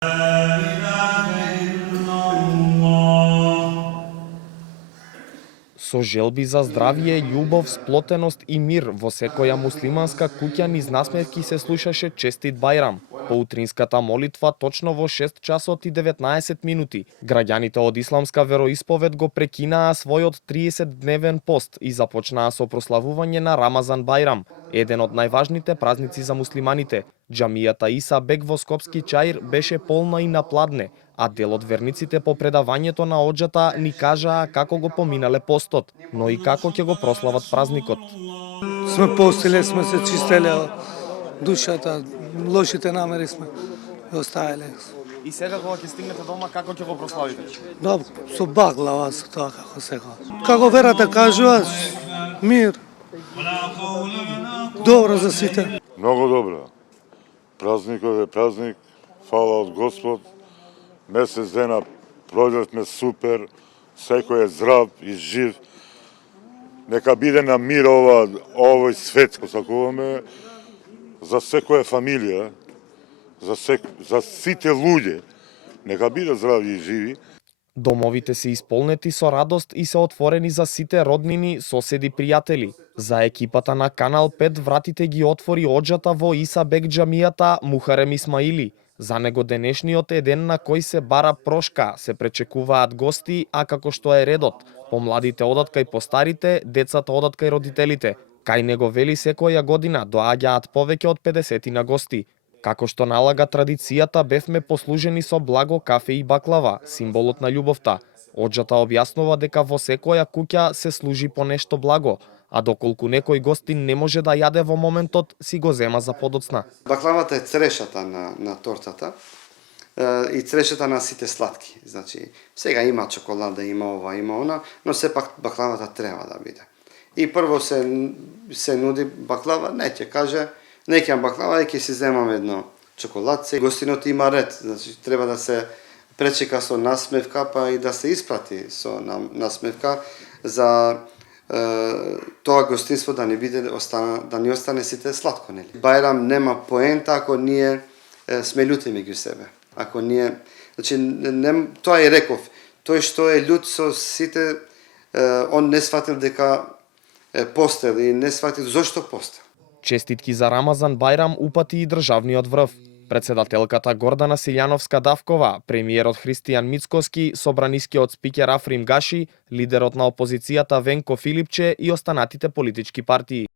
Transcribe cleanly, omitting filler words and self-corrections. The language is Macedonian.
Со желби за здравје, љубов, сплотеност и мир во секоја муслиманска куќа низ насмевки се слушаше честит Бајрам. По утринската молитва точно во 6 часот и 19 минути, граѓаните од исламска вероисповед го прекинаа својот 30-дневен пост и започнаа со прославување на Рамазан Бајрам, еден од најважните празници за муслиманите. Џамијата Иса Бек во Скопски Чаир беше полна и на пладне, а дел од верниците по предавањето на оџата ни кажаа како го поминале постот, но и како ќе го прослават празникот. Сме постиле, сме се чистеле душата, лошите намери сме оставиле. И сега кога ќе стигнете дома, како ќе го прославите? Добро, со баклава, со тоа како сега. Како верата кажува, мир. Добро за сите. Многу добро. Празникот е празник, фала од Господ. Месец дена пројдовме супер, секој е здрав и жив. Нека биде на мир овој свет, кој сакуваме, за секоја фамилија, за сите луѓе. Нека биде здрави и живи. Домовите се исполнети со радост и се отворени за сите роднини, соседи, пријатели. За екипата на Канал 5 вратите ги отвори оџата во Иса Бек џамијата Мухарем Исмаили. За него денешниот е ден на кој се бара прошка, се пречекуваат гости, а како што е редот, помладите одат кај постарите, децата одат кај родителите. Кај него вели секоја година доаѓаат повеќе од 50 на гости. Како што налага традицијата, бевме послужени со благо кафе и баклава, символот на љубовта. Оџата објаснува дека во секоја куќа се служи по нешто благо, а доколку некој гостин не може да јаде во моментот, си го зема за подоцна. Баклавата е црешата на тортата и црешата на сите сладки. Значи, сега има чоколада, има ова, има она, но сепак баклавата треба да биде. И прво се нуди баклава, не ќе каже, не ќе баклава, ќе си земам едно чоколадце. Гостинот има ред, значи треба да се пречека со насмевка, па и да се испрати со насмевка за тоа гостинство да не биде да не остане сите сладко, нели? Бајрам нема поента ако ние сме љути меѓу себе. Ако ние, значи тоа и реков, тој што е љут со сите, он не сватил дека постел и не сватил зошто постел. Честитки за Рамазан Бајрам упати и државниот врв. Председателката Гордана Силјановска-Давкова, премиерот Христијан Мицкоски, собранискиот спикер Африм Гаши, лидерот на опозицијата Венко Филипче и останатите политички партии.